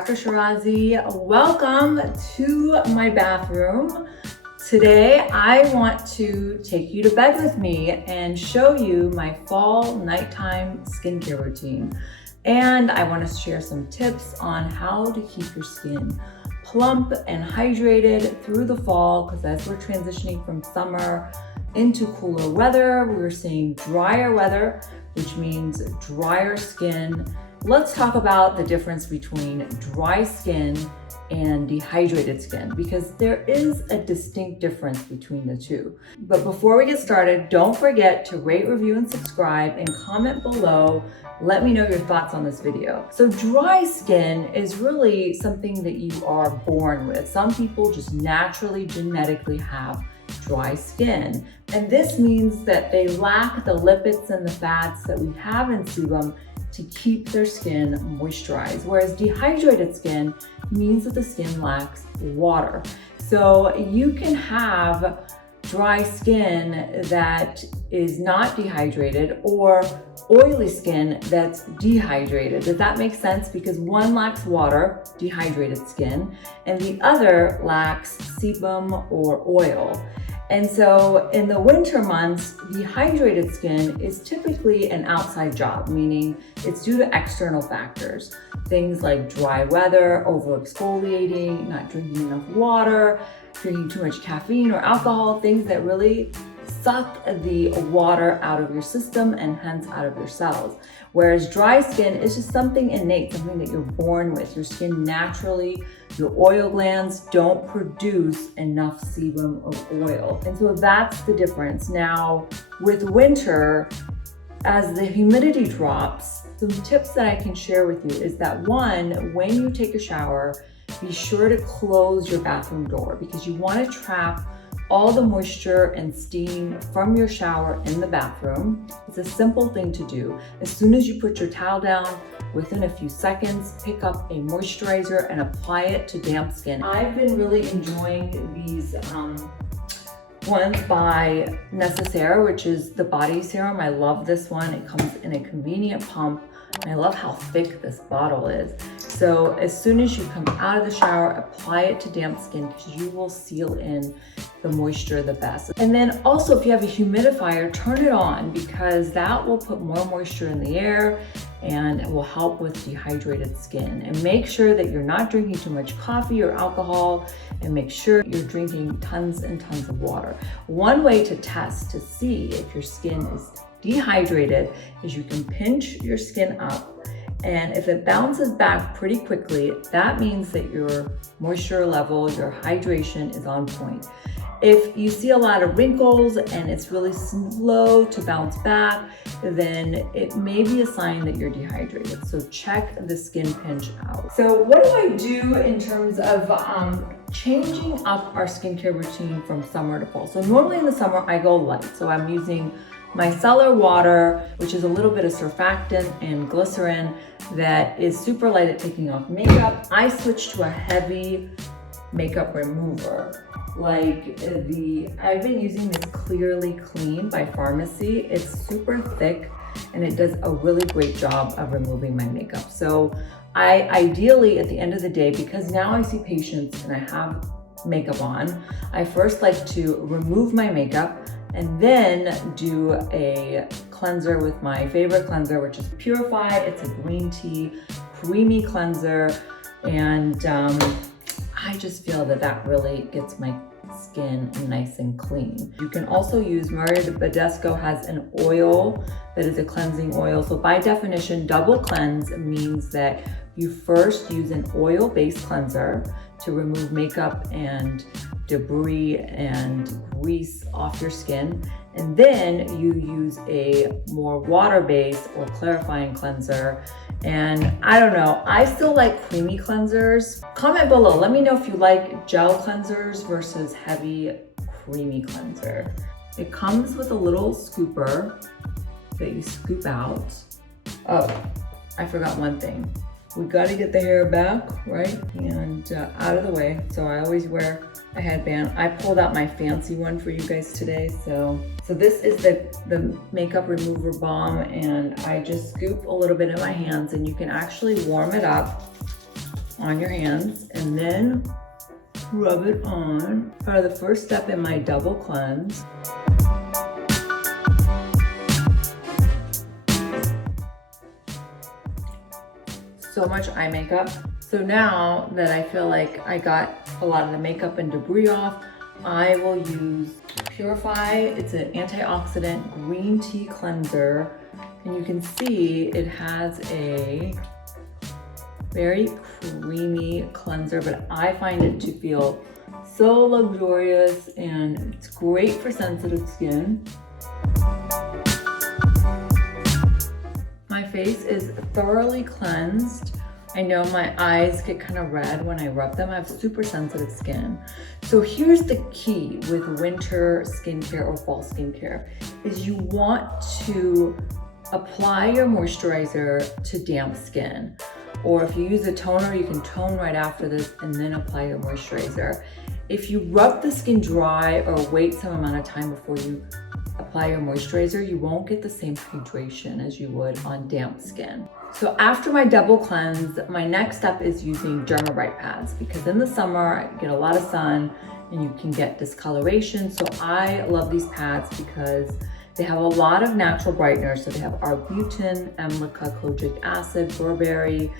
Dr. Shirazi. Welcome to my bathroom. Today, I want to take you to bed with me and show you my fall nighttime skincare routine. And I want to share some tips on how to keep your skin plump and hydrated through the fall, because as we're transitioning from summer into cooler weather, we're seeing drier weather, which means drier skin. Let's talk about the difference between dry skin and dehydrated skin, because there is a distinct difference between the two. But before we get started, don't forget to rate, review, and subscribe, and comment below. Let me know your thoughts on this video. So dry skin is really something that you are born with. Some people just naturally, genetically have dry skin. And this means that they lack the lipids and the fats that we have in sebum to keep their skin moisturized. Whereas dehydrated skin means that the skin lacks water. So you can have dry skin that is not dehydrated or oily skin that's dehydrated. Does that make sense? Because one lacks water, dehydrated skin, and the other lacks sebum or oil. And so in the winter months, dehydrated skin is typically an outside job, meaning it's due to external factors. Things like dry weather, over-exfoliating, not drinking enough water, drinking too much caffeine or alcohol, things that really suck the water out of your system and hence out of your cells. Whereas dry skin is just something innate, something that you're born with. Your skin naturally, your oil glands don't produce enough sebum or oil. And so that's the difference. Now, with winter, as the humidity drops, some tips that I can share with you is that one, when you take a shower, be sure to close your bathroom door, because you want to trap all the moisture and steam from your shower in the bathroom. It's a simple thing to do. As soon as you put your towel down, within a few seconds, pick up a moisturizer and apply it to damp skin. I've been really enjoying these ones by Necessaire, which is the body serum. I love this one. It comes in a convenient pump, and I love how thick this bottle is. So as soon as you come out of the shower, apply it to damp skin, because you will seal in the moisture the best. And then also, if you have a humidifier, turn it on, because that will put more moisture in the air and it will help with dehydrated skin. And make sure that you're not drinking too much coffee or alcohol, and make sure you're drinking tons and tons of water. One way to test to see if your skin is dehydrated is you can pinch your skin up, and if it bounces back pretty quickly, that means that your moisture level, your hydration is on point. If you see a lot of wrinkles and it's really slow to bounce back, then it may be a sign that you're dehydrated. So check the skin pinch out. So what do I do in terms of changing up our skincare routine from summer to fall? So normally in the summer, I go light. So I'm using micellar water, which is a little bit of surfactant and glycerin that is super light at taking off makeup. I switch to a heavy makeup remover. I've been using this Clearly Clean by Pharmacy. It's super thick and it does a really great job of removing my makeup. So I ideally, at the end of the day, because now I see patients and I have makeup on, I first like to remove my makeup and then do a cleanser with my favorite cleanser, which is Purify. It's a green tea, creamy cleanser. And I just feel that that really gets my skin nice and clean. You can also use, Maria Badescu has an oil that is a cleansing oil. So by definition, double cleanse means that you first use an oil-based cleanser to remove makeup and debris and grease off your skin. And then you use a more water-based or clarifying cleanser. And I don't know, I still like creamy cleansers. Comment below, let me know if you like gel cleansers versus heavy creamy cleanser. It comes with a little scooper that you scoop out. Oh, I forgot one thing. We gotta get the hair back, right? And out of the way. So I always wear a headband. I pulled out my fancy one for you guys today. So this is the makeup remover balm, and I just scoop a little bit in my hands, and you can actually warm it up on your hands and then rub it on for the first step in my double cleanse. So much eye makeup. So now that I feel like I got a lot of the makeup and debris off, I will use Purify. It's an antioxidant green tea cleanser. And you can see it has a very creamy cleanser, but I find it to feel so luxurious and it's great for sensitive skin. My face is thoroughly cleansed. I know my eyes get kind of red when I rub them. I have super sensitive skin. So here's the key with winter skincare or fall skincare is you want to apply your moisturizer to damp skin. Or if you use a toner, you can tone right after this and then apply your moisturizer. If you rub the skin dry or wait some amount of time before you apply your moisturizer, you won't get the same hydration as you would on damp skin. So after my double cleanse, my next step is using Dermabright pads because in the summer I get a lot of sun and you can get discoloration. So I love these pads because they have a lot of natural brighteners. So they have arbutin, emlica, kojic acid, berberry,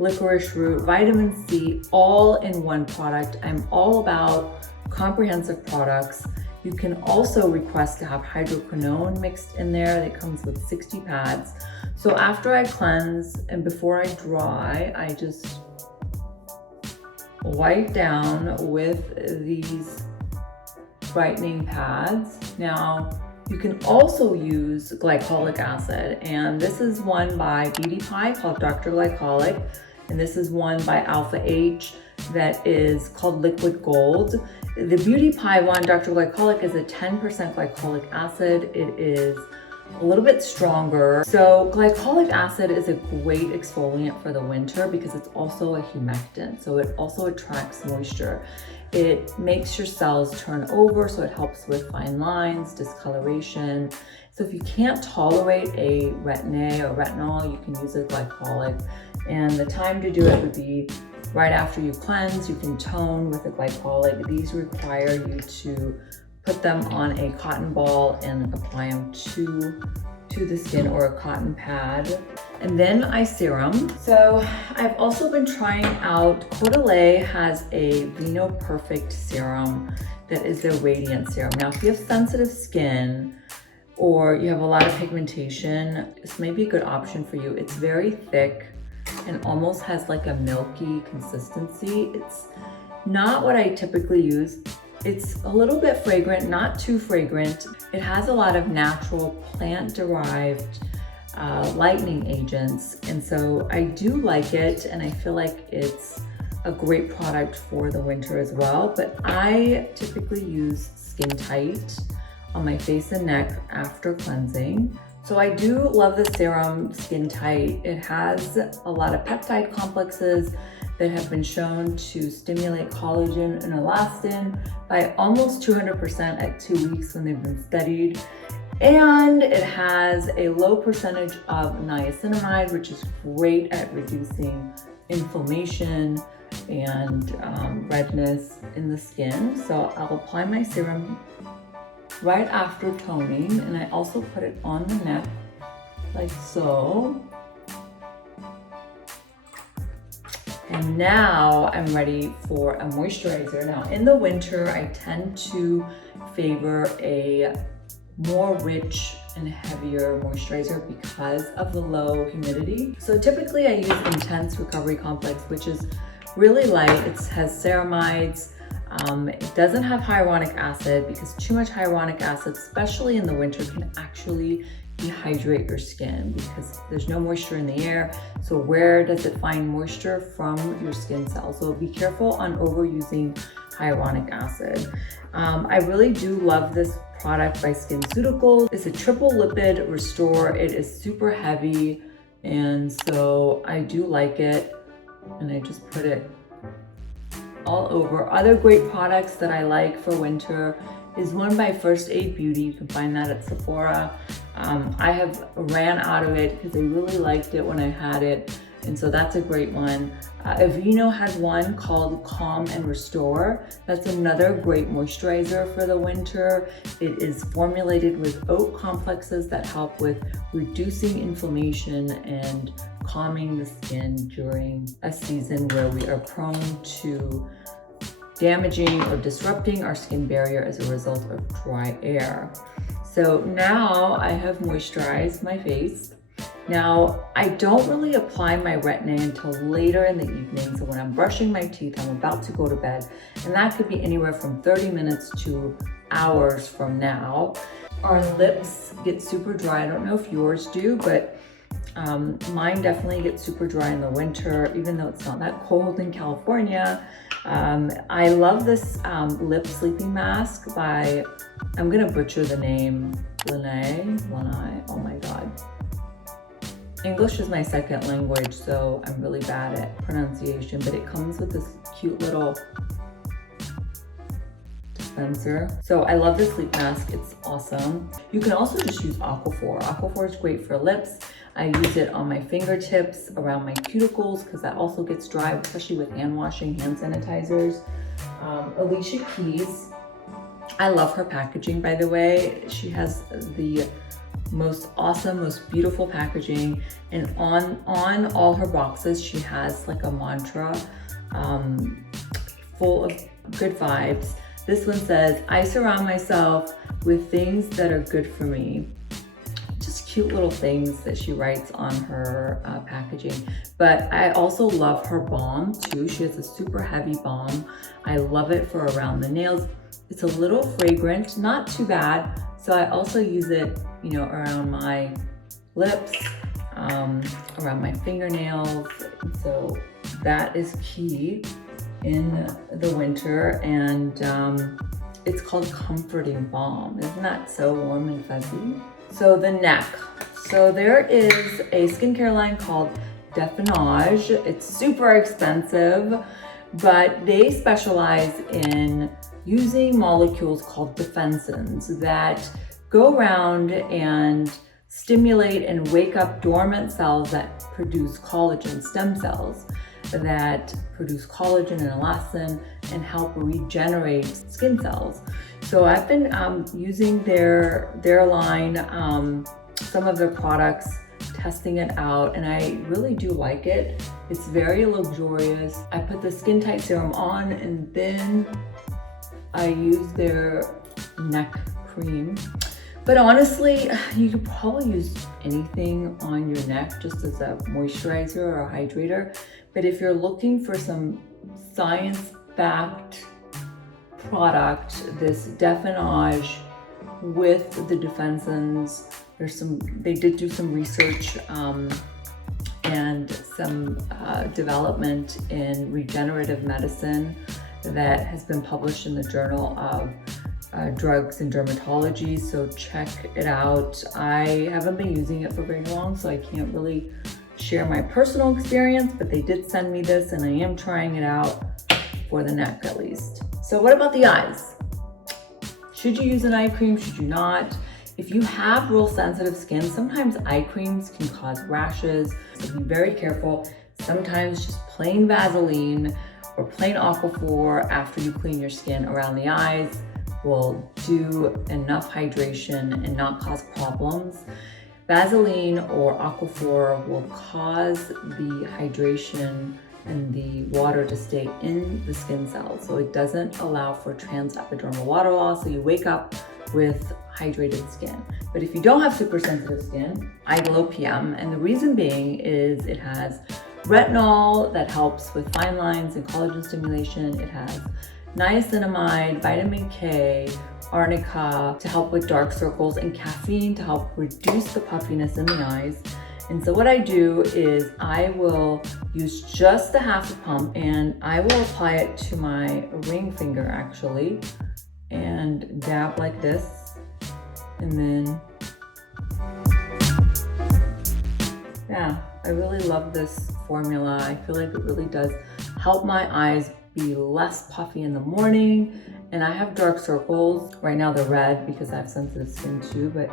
licorice root, vitamin C, all in one product. I'm all about comprehensive products. You can also request to have hydroquinone mixed in there. That comes with 60 pads. So after I cleanse and before I dry, I just wipe down with these brightening pads. Now, you can also use glycolic acid, and this is one by Beauty Pie called Dr. Glycolic, and this is one by Alpha H that is called Liquid Gold. The Beauty Pie one, Dr. Glycolic, is a 10% glycolic acid. It is a little bit stronger. So glycolic acid is a great exfoliant for the winter because it's also a humectant. So it also attracts moisture. It makes your cells turn over, so it helps with fine lines, discoloration. So if you can't tolerate a Retin-A or retinol, you can use a glycolic. And the time to do it would be right after you cleanse. You can tone with a glycolic. These require you to put them on a cotton ball and apply them to the skin or a cotton pad. And then I serum. So I've also been trying out, Caudalie has a Vino Perfect serum that is their radiant serum. Now, if you have sensitive skin or you have a lot of pigmentation, this may be a good option for you. It's very thick and almost has like a milky consistency. It's not what I typically use. It's a little bit fragrant, not too fragrant. It has a lot of natural plant-derived lightening agents, and so I do like it, and I feel like it's a great product for the winter as well. But I typically use Skin Tight on my face and neck after cleansing. So I do love the serum Skin Tight. It has a lot of peptide complexes that have been shown to stimulate collagen and elastin by almost 200% at 2 weeks when they've been studied. And it has a low percentage of niacinamide, which is great at reducing inflammation and redness in the skin. So I'll apply my serum right after toning, and I also put it on the neck like so. And now I'm ready for a moisturizer. Now in the winter, I tend to favor a more rich and heavier moisturizer because of the low humidity. So typically I use Intense Recovery Complex, which is really light. It has ceramides. It doesn't have hyaluronic acid because too much hyaluronic acid, especially in the winter, can actually dehydrate your skin because there's no moisture in the air. So where does it find moisture? From your skin cells. So be careful on overusing hyaluronic acid. I really do love this product by SkinCeuticals. It's a triple lipid restore. It is super heavy, and so I do like it, and I just put it all over. Other great products that I like for winter is one by First Aid Beauty. You can find that at Sephora. I have ran out of it because I really liked it when I had it And so that's a great one. Aveeno has one called Calm and Restore. That's another great moisturizer for the winter. It is formulated with oat complexes that help with reducing inflammation and calming the skin during a season where we are prone to damaging or disrupting our skin barrier as a result of dry air. So now I have moisturized my face. Now, I don't really apply my Retin-A until later in the evening. So when I'm brushing my teeth, I'm about to go to bed, and that could be anywhere from 30 minutes to hours from now. Our lips get super dry. I don't know if yours do, but mine definitely gets super dry in the winter, even though it's not that cold in California. I love this lip sleeping mask by, I'm gonna butcher the name, Lanai, oh my God. English is my second language, so I'm really bad at pronunciation, but it comes with this cute little dispenser. So I love this sleep mask, it's awesome. You can also just use Aquaphor. Aquaphor is great for lips. I use it on my fingertips, around my cuticles, because that also gets dry, especially with hand washing, hand sanitizers. Alicia Keys, I love her packaging, by the way. She has the most awesome, most beautiful packaging, and on all her boxes she has like a mantra full of good vibes. This one says, I surround myself with things that are good for me. Just cute little things that she writes on her packaging. But I also love her balm too. She has a super heavy balm. I love it for around the nails. It's a little fragrant, not too bad. So I also use it, you know, around my lips, around my fingernails. So that is key in the winter. And it's called Comforting Balm. Isn't that so warm and fuzzy? So the neck. So there is a skincare line called Definage. It's super expensive, but they specialize in using molecules called defensins that go around and stimulate and wake up dormant cells that produce collagen, stem cells that produce collagen and elastin and help regenerate skin cells. So I've been using their line, some of their products, testing it out, and I really do like it. It's very luxurious. I put the Skin Tight Serum on, and then I use their neck cream. But honestly, you could probably use anything on your neck just as a moisturizer or a hydrator. But if you're looking for some science-backed product, this Definage with the defensins, they did do some research and some development in regenerative medicine that has been published in the Journal of Drugs and Dermatology, so check it out. I haven't been using it for very long, so I can't really share my personal experience, but they did send me this and I am trying it out for the neck at least. So what about the eyes? Should you use an eye cream? Should you not? If you have real sensitive skin, sometimes eye creams can cause rashes, so be very careful. Sometimes just plain Vaseline or plain Aquaphor after you clean your skin around the eyes will do enough hydration and not cause problems. Vaseline or Aquaphor will cause the hydration and the water to stay in the skin cells, so it doesn't allow for transepidermal water loss, so you wake up with hydrated skin. But if you don't have super sensitive skin, Eye Glow PM, and the reason being is it has retinol that helps with fine lines and collagen stimulation. It has niacinamide, vitamin K, arnica to help with dark circles, and caffeine to help reduce the puffiness in the eyes. And so what I do is I will use just a half a pump and I will apply it to my ring finger actually and dab like this, and then yeah, I really love this formula. I feel like it really does help my eyes be less puffy in the morning. And I have dark circles. Right now they're red because I have sensitive skin too, but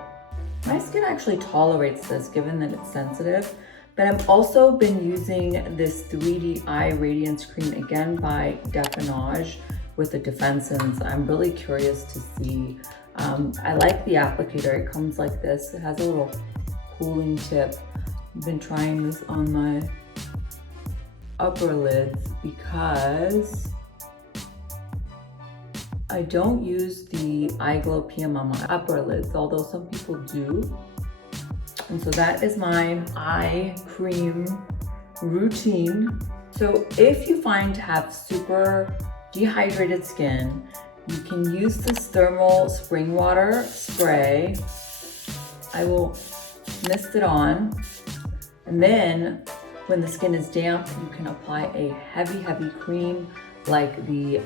my skin actually tolerates this given that it's sensitive. But I've also been using this 3D Eye Radiance Cream, again by Dermatologist, with the defensins. I'm really curious to see. I like the applicator. It comes like this. It has a little cooling tip. I've been trying this on my upper lids because I don't use the Eye Glow PM on my upper lids, although some people do. And so that is my eye cream routine. So if you find to have super dehydrated skin, you can use this thermal spring water spray. I will mist it on, and then when the skin is damp, you can apply a heavy cream like the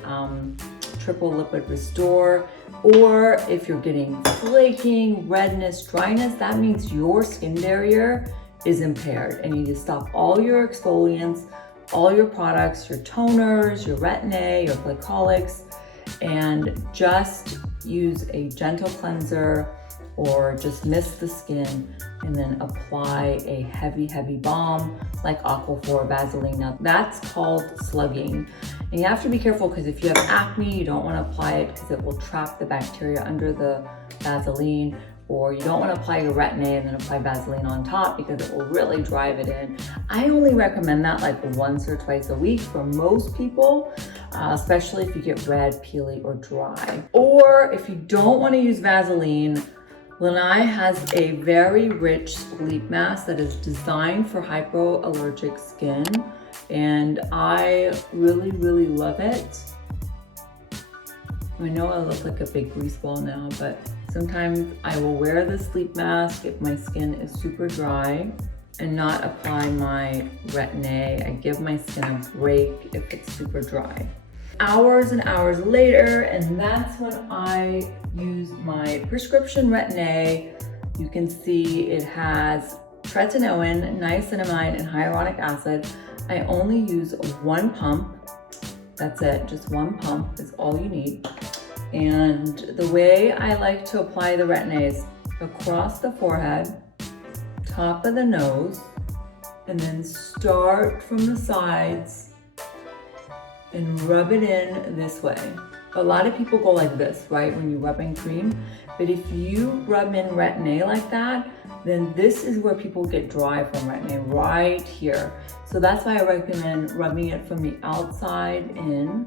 Triple Liquid Restore. Or if you're getting flaking, redness, dryness, that means your skin barrier is impaired and you need to stop all your exfoliants, all your products, your toners, your Retin-A, your glycolics, and just use a gentle cleanser or just mist the skin and then apply a heavy balm like Aquaphor, Vaseline. Now that's called slugging. And you have to be careful because if you have acne, you don't want to apply it because it will trap the bacteria under the Vaseline, or you don't want to apply your Retin-A and then apply Vaseline on top because it will really drive it in. I only recommend that like once or twice a week for most people, especially if you get red, peely, or dry. Or if you don't want to use Vaseline, Lanai has a very rich sleep mask that is designed for hypoallergic skin, and I really love it. I know I look like a big grease ball now, but sometimes I will wear the sleep mask if my skin is super dry and not apply my Retin-A. I give my skin a break if it's super dry. Hours and hours later, and that's when I use my prescription Retin-A. You can see it has tretinoin, niacinamide, and hyaluronic acid. I only use one pump. That's it, just one pump is all you need. And the way I like to apply the Retin-A is across the forehead, top of the nose, and then start from the sides and rub it in this way. A lot of people go like this, right, when you rub in cream. But if you rub in Retin-A like that, then this is where people get dry from Retin-A, right here. So that's why I recommend rubbing it from the outside in.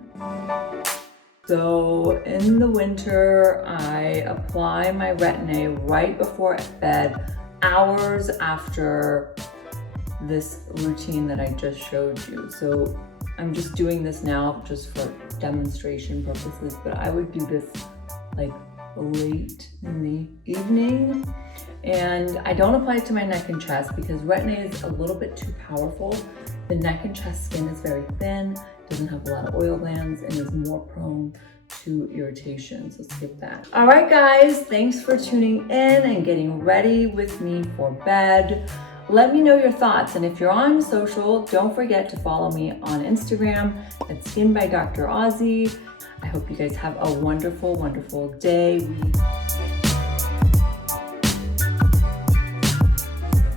So in the winter, I apply my Retin-A right before bed, hours after this routine that I just showed you. So I'm just doing this now just for demonstration purposes, but I would do this like late in the evening. And I don't apply it to my neck and chest because Retin-A is a little bit too powerful. The neck and chest skin is very thin, doesn't have a lot of oil glands, and is more prone to irritation, so skip that. All right, guys, thanks for tuning in and getting ready with me for bed. Let me know your thoughts, and if you're on social, don't forget to follow me on Instagram at Skin by Dr. Ozzy. I hope you guys have a wonderful day.